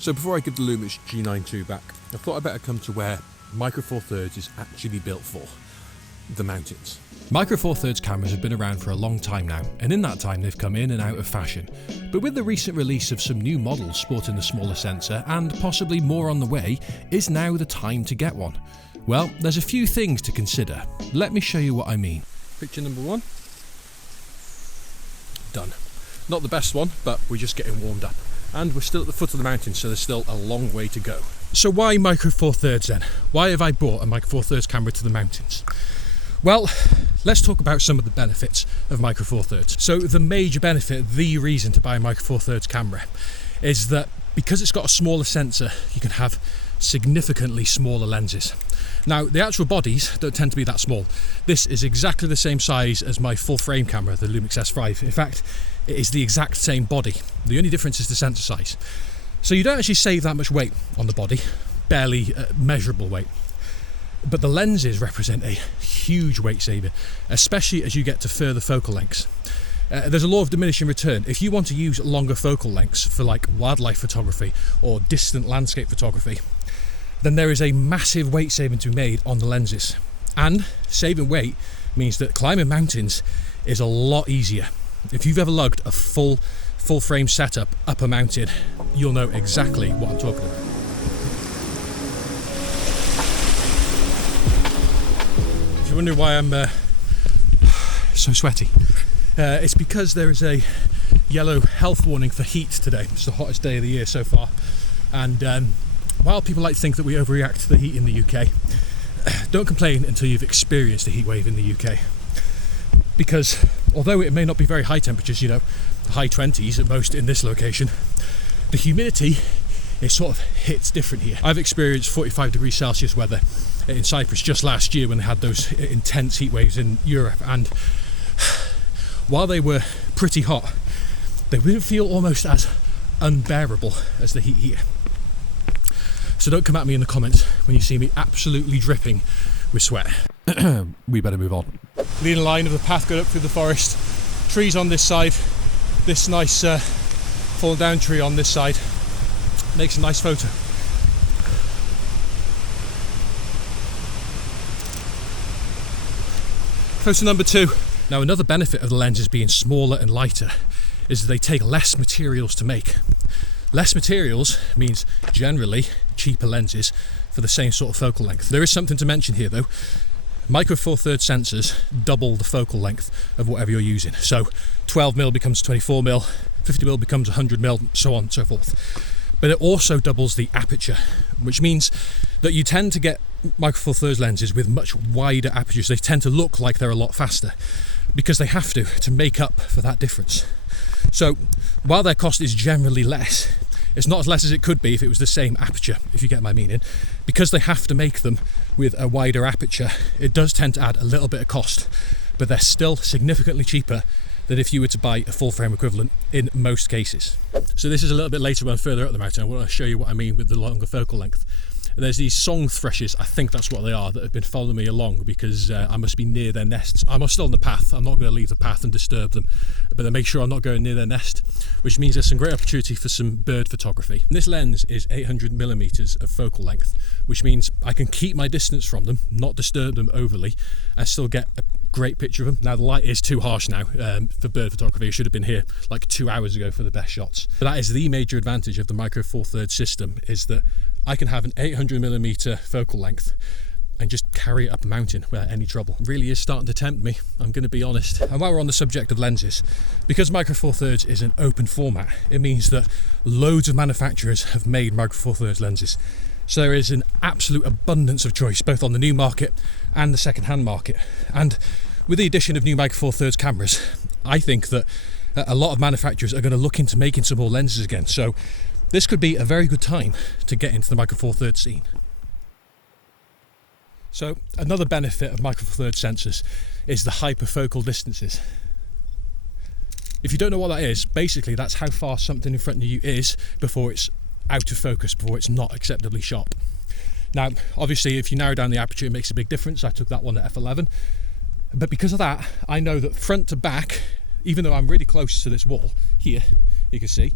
So before I give the Lumix G9 II back, I thought I'd better come to where Micro Four Thirds is actually built for, the mountains. Micro Four Thirds cameras have been around for a long time now, and in that time they've come in and out of fashion. But with the recent release of some new models sporting the smaller sensor, and possibly more on the way, is now the time to get one. Well, there's a few things to consider. Let me show you what I mean. Picture number one. Done. Not the best one, but we're just getting warmed up. And we're still at the foot of the mountain, so there's still a long way to go. So why Micro Four Thirds then? Why have I brought a Micro Four Thirds camera to the mountains? Well, let's talk about some of the benefits of Micro Four Thirds. So the major benefit, the reason to buy a Micro Four Thirds camera, is that because it's got a smaller sensor, you can have significantly smaller lenses. Now, the actual bodies don't tend to be that small. This is exactly the same size as my full frame camera, the Lumix S5. In fact, it is the exact same body. The only difference is the sensor size. So you don't actually save that much weight on the body, barely measurable weight. But the lenses represent a huge weight saving, especially as you get to further focal lengths. There's a law of diminishing return. If you want to use longer focal lengths for like wildlife photography or distant landscape photography, then there is a massive weight saving to be made on the lenses. And saving weight means that climbing mountains is a lot easier. If you've ever lugged a full frame setup up a mountain, you'll know exactly what I'm talking about. If you're wondering why I'm so sweaty, it's because there is a yellow health warning for heat today. It's the hottest day of the year so far, and while people like to think that we overreact to the heat in the UK, don't complain until you've experienced a heat wave in the UK. Because although it may not be very high temperatures, you know, high 20s at most in this location, the humidity, it sort of hits different here. I've experienced 45 degrees Celsius weather in Cyprus just last year when they had those intense heat waves in Europe, and while they were pretty hot, they didn't feel almost as unbearable as the heat here. So don't come at me in the comments when you see me absolutely dripping with sweat. We better move on. Leading line of the path going up through the forest. Trees on this side. This nice fallen down tree on this side. Makes a nice photo. Photo number two. Now, another benefit of the lenses being smaller and lighter is that they take less materials to make. Less materials means generally cheaper lenses for the same sort of focal length. There is something to mention here though. Micro Four Thirds sensors double the focal length of whatever you're using. So 12mm becomes 24mm, 50mm becomes 100mm, so on and so forth. But it also doubles the aperture, which means that you tend to get Micro Four Thirds lenses with much wider apertures. They tend to look like they're a lot faster because they have to make up for that difference. So while their cost is generally less, it's not as less as it could be if it was the same aperture, if you get my meaning. Because they have to make them with a wider aperture, it does tend to add a little bit of cost, but they're still significantly cheaper than if you were to buy a full frame equivalent in most cases. So this is a little bit later when I'm further up the mountain. I want to show you what I mean with the longer focal length. There's these song thrushes, I think that's what they are, that have been following me along because I must be near their nests. I'm still on the path, I'm not going to leave the path and disturb them, but they make sure I'm not going near their nest, which means there's some great opportunity for some bird photography. And this lens is 800mm of focal length, which means I can keep my distance from them, not disturb them overly, and still get a great picture of them. Now the light is too harsh now for bird photography. I should have been here like 2 hours ago for the best shots. But that is the major advantage of the Micro Four Thirds system, is that I can have an 800mm focal length and just carry it up a mountain without any trouble. It really is starting to tempt me, I'm going to be honest. And while we're on the subject of lenses, because Micro Four Thirds is an open format, it means that loads of manufacturers have made Micro Four Thirds lenses. So there is an absolute abundance of choice, both on the new market and the second-hand market. And with the addition of new Micro Four Thirds cameras, I think that a lot of manufacturers are going to look into making some more lenses again. So this could be a very good time to get into the Micro Four Thirds scene. So another benefit of Micro Four Thirds sensors is the hyperfocal distances. If you don't know what that is, basically that's how far something in front of you is before it's out of focus, before it's not acceptably sharp. Now, obviously, if you narrow down the aperture, it makes a big difference. I took that one at f11. But because of that, I know that front to back, even though I'm really close to this wall here, you can see,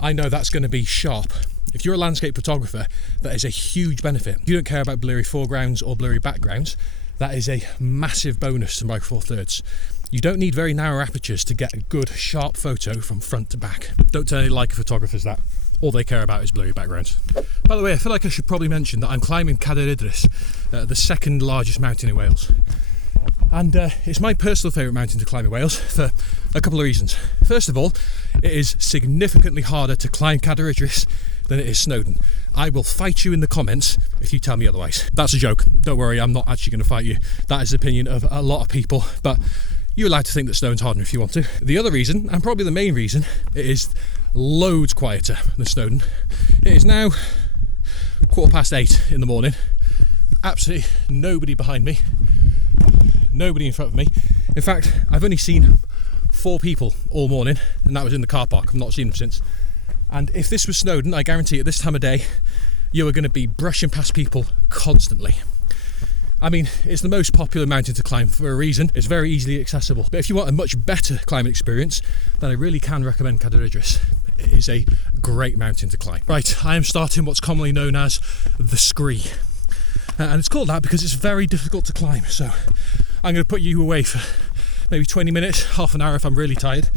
I know that's going to be sharp If you're a landscape photographer, that is a huge benefit. If you don't care about blurry foregrounds or blurry backgrounds, that is a massive bonus to Micro Four Thirds. You don't need very narrow apertures to get a good, sharp photo from front to back. Don't tell any Leica photographers that. All they care about is blurry backgrounds. By the way, I feel like I should probably mention that I'm climbing Cadair Idris, the second largest mountain in Wales. And it's my personal favourite mountain to climb in Wales for a couple of reasons. First of all, it is significantly harder to climb Cadair Idris than it is Snowdon. I will fight you in the comments if you tell me otherwise. That's a joke. Don't worry, I'm not actually going to fight you. That is the opinion of a lot of people, but you're allowed to think that Snowdon's harder if you want to. The other reason, and probably the main reason, it is loads quieter than Snowdon. It is now 8:15 in the morning. Absolutely nobody behind me. Nobody in front of me. In fact, I've only seen 4 people all morning, and that was in the car park. I've not seen them since. And if this was Snowdon, I guarantee at this time of day, you are going to be brushing past people constantly. I mean, it's the most popular mountain to climb for a reason. It's very easily accessible. But if you want a much better climbing experience, then I really can recommend Cadair Idris. It is a great mountain to climb. Right, I am starting what's commonly known as the scree. And it's called that because it's very difficult to climb. So I'm going to put you away for maybe 20 minutes, half an hour if I'm really tired,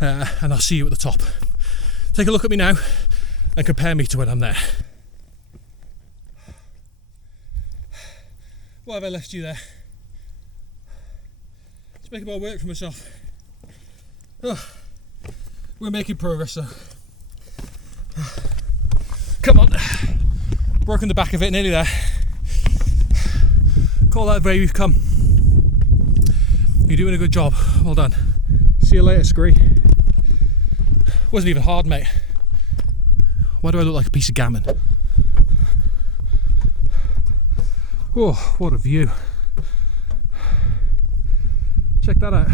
and I'll see you at the top. Take a look at me now and compare me to when I'm there. Why have I left you there? Let's make more work for myself. Oh, we're making progress though. Come on. Broken the back of it, nearly there. Call that the way we've come. You're doing a good job. Well done. See you later, Scree. Wasn't even hard, mate. Why do I look like a piece of gammon? Oh, what a view. Check that out.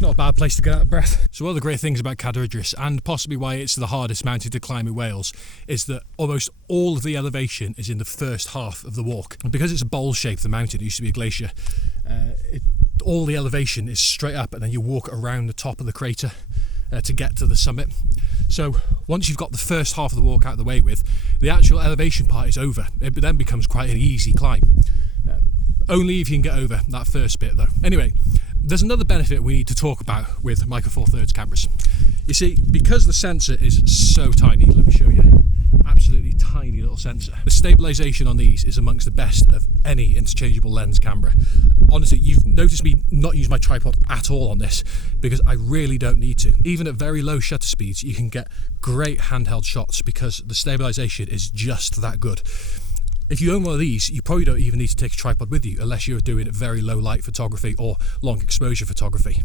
Not a bad place to get out of breath. So one of the great things about Cadair Idris, and possibly why it's the hardest mountain to climb in Wales, is that almost all of the elevation is in the first half of the walk. And because it's a bowl shape, the mountain, it used to be a glacier, all the elevation is straight up, and then you walk around the top of the crater to get to the summit. So once you've got the first half of the walk out of the way with, the actual elevation part is over. It then becomes quite an easy climb. Only if you can get over that first bit though. Anyway, there's another benefit we need to talk about with Micro Four Thirds cameras. You see, because the sensor is so tiny, let me show you, absolutely tiny little sensor. The stabilization on these is amongst the best of any interchangeable lens camera. Honestly, you've noticed me not use my tripod at all on this because I really don't need to. Even at very low shutter speeds, you can get great handheld shots because the stabilization is just that good. If you own one of these, you probably don't even need to take a tripod with you unless you're doing very low light photography or long exposure photography.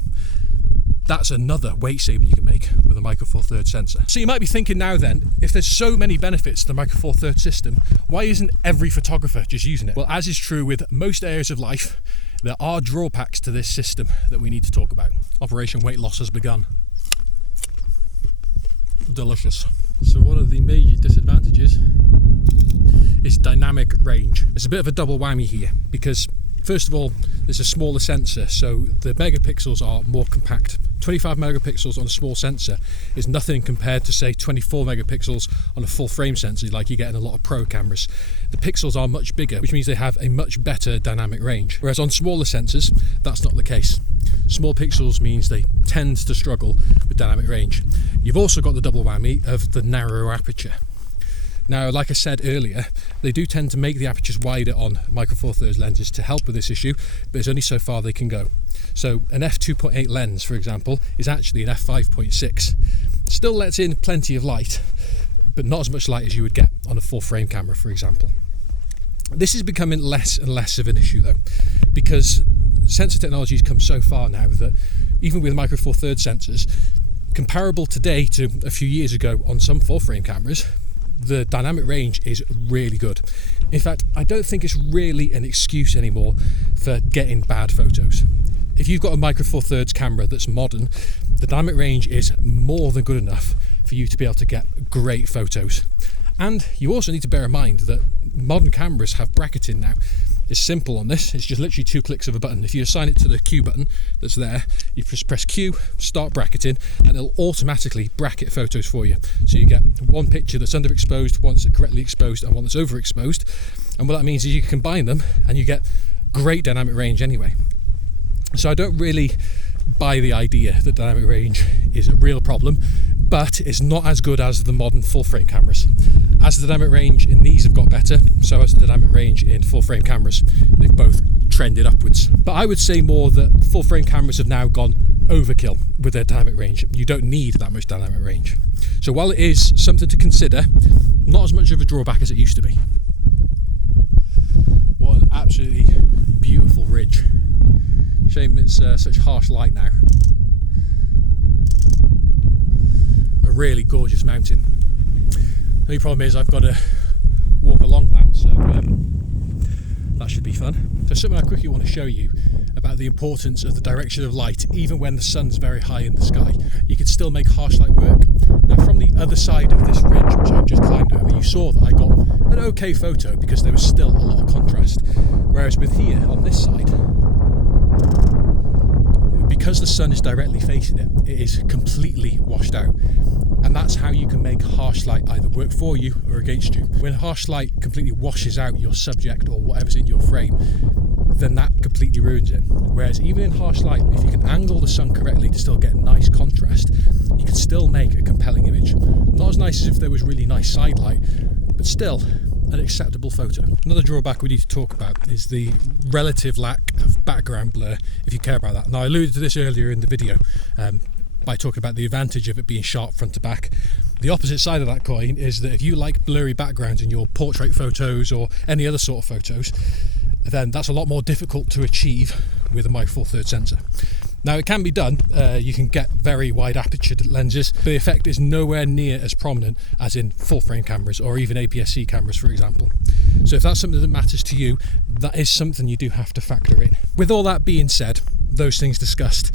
That's another weight saving you can make with a Micro Four Thirds sensor. So you might be thinking now then, if there's so many benefits to the Micro Four Thirds system, why isn't every photographer just using it? Well, as is true with most areas of life, there are drawbacks to this system that we need to talk about. Operation Weight Loss has begun. Delicious. So one of the major disadvantages is dynamic range. It's a bit of a double whammy here because first of all, there's a smaller sensor, so the megapixels are more compact. 25 megapixels on a small sensor is nothing compared to say 24 megapixels on a full frame sensor like you get in a lot of pro cameras. The pixels are much bigger, which means they have a much better dynamic range. Whereas on smaller sensors, that's not the case. Small pixels means they tend to struggle with dynamic range. You've also got the double whammy of the narrow aperture. Now, like I said earlier, they do tend to make the apertures wider on Micro Four Thirds lenses to help with this issue, but it's only so far they can go. So an f2.8 lens, for example, is actually an f5.6. Still lets in plenty of light, but not as much light as you would get on a full frame camera, for example. This is becoming less and less of an issue though, because sensor technology has come so far now that even with Micro Four Thirds sensors, comparable today to a few years ago on some full frame cameras, the dynamic range is really good. In fact, I don't think it's really an excuse anymore for getting bad photos. If you've got a Micro Four Thirds camera that's modern, the dynamic range is more than good enough for you to be able to get great photos. And you also need to bear in mind that modern cameras have bracketing now. is simple on this. It's just literally 2 clicks of a button. If you assign it to the Q button that's there, you just press Q, start bracketing, and it'll automatically bracket photos for you. So you get one picture that's underexposed, one that's correctly exposed, and one that's overexposed. And what that means is you can combine them and you get great dynamic range anyway. So I don't really buy the idea that dynamic range is a real problem, but it's not as good as the modern full frame cameras. As the dynamic range in these have got better, so has the dynamic range in full frame cameras. They've both trended upwards. But I would say more that full frame cameras have now gone overkill with their dynamic range. You don't need that much dynamic range. So while it is something to consider, not as much of a drawback as it used to be. What an absolutely beautiful ridge. Shame it's such harsh light now. A really gorgeous mountain. The only problem is I've got to walk along that, so that should be fun. So something I quickly want to show you about the importance of the direction of light, even when the sun's very high in the sky. You can still make harsh light work. Now from the other side of this ridge, which I've just climbed over, you saw that I got an okay photo because there was still a lot of contrast. Whereas with here, on this side, because the sun is directly facing it, it is completely washed out. And that's how you can make harsh light either work for you or against you. When harsh light completely washes out your subject or whatever's in your frame, then that completely ruins it. Whereas even in harsh light, if you can angle the sun correctly to still get nice contrast, you can still make a compelling image. Not as nice as if there was really nice side light, but still an acceptable photo. Another drawback we need to talk about is the relative lack of background blur, if you care about that. Now I alluded to this earlier in the video by talking about the advantage of it being sharp front to back. The opposite side of that coin is that if you like blurry backgrounds in your portrait photos or any other sort of photos, then that's a lot more difficult to achieve with a Micro Four Thirds sensor. Now it can be done, you can get very wide aperture lenses, but the effect is nowhere near as prominent as in full frame cameras or even APS-C cameras, for example. So if that's something that matters to you, that is something you do have to factor in. With all that being said, those things discussed,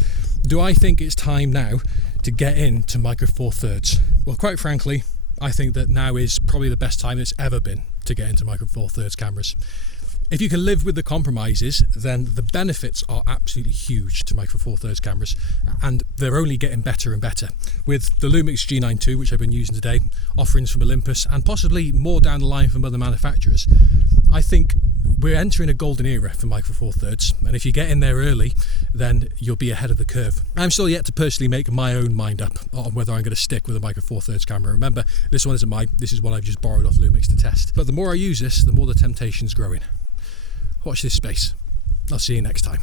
do I think it's time now to get into Micro Four Thirds? Well, quite frankly, I think that now is probably the best time it's ever been to get into Micro Four Thirds cameras. If you can live with the compromises, then the benefits are absolutely huge to Micro Four Thirds cameras, and they're only getting better and better. With the Lumix G9 II, which I've been using today, offerings from Olympus, and possibly more down the line from other manufacturers, I think we're entering a golden era for Micro Four Thirds, and if you get in there early, then you'll be ahead of the curve. I'm still yet to personally make my own mind up on whether I'm going to stick with a Micro Four Thirds camera. Remember, this one isn't mine, this is one I've just borrowed off Lumix to test. But the more I use this, the more the temptation's growing. Watch this space. I'll see you next time.